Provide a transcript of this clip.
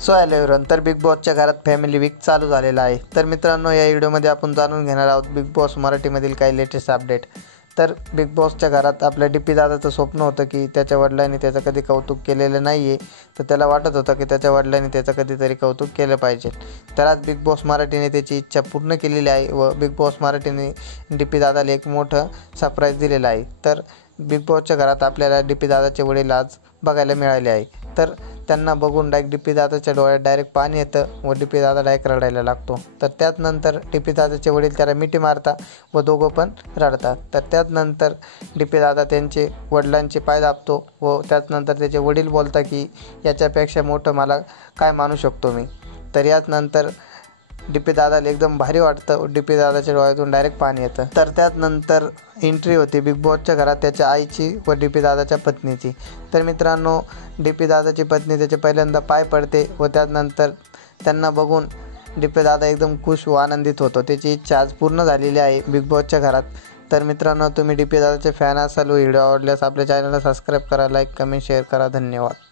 So hello everyone, तर big बॉसच्या घरात फॅमिली वीक चालू झालेला आहे। तर मित्रांनो, या व्हिडिओमध्ये आपण जाणून घेणार आहोत बिग बॉस मराठीमधील काही लेटेस्ट अपडेट। तर बिग बॉसच्या घरात आपल्या डीपी दादाचं स्वप्न होतं की त्याच्या वडिलांनी त्याचं कधी कौतुक केलेलं नाही आहे, तर त्याला वाटत होतं की त्याच्या वडिलांनी त्याचं कधीतरी कौतुक केलं पाहिजे। तर आज बिग बॉस मराठीने त्याची इच्छा पूर्ण केलेली आहे व बिग बॉस मराठीने डीपी दादाला एक मोठं सरप्राईज दिलेलं आहे। तर बिग बॉसच्या घरात आपल्याला डीपी दादाचे वडील आज बघायला मिळाले आहे। तर त्यांना बघून डीपी दादाच्या डोळ्यात डायरेक्ट पाणी येतं व डीपी दादा डायरेक्ट रडायला लागतो। तर त्यानंतर डीपी दादाचे वडील त्याला मिठी मारतात व दोघं पण रडतात। तर त्यानंतर डीपी दादा त्यांचे वडिलांचे पाय दाबतो व त्यानंतर त्याचे वडील बोलतात की याच्यापेक्षा मोठं मला काय मानू शकतो मी। तर यानंतर डीपी दादाला एकदम भारी वाटतं, डीपी दादाच्या डोळ्यातून डायरेक्ट पाणी येतं। तर त्यानंतर एंट्री होती बिग बॉसच्या घरात त्याच्या आईची व डीपी दादाच्या पत्नीची। तर मित्रांनो, डीपी दादाची पत्नी त्याचे पहिल्यांदा पाय पडते व त्यानंतर त्यांना बघून डीपी दादा एकदम खुश व आनंदित होतो। त्याची इच्छा आज पूर्ण झालेली आहे बिग बॉसच्या घरात। तर मित्रांनो, तुम्ही डीपी दादाचे फॅन असाल व व्हिडिओ आवडल्यास आपल्या चॅनलला सबस्क्राईब करा, लाईक कमेंट शेअर करा। धन्यवाद।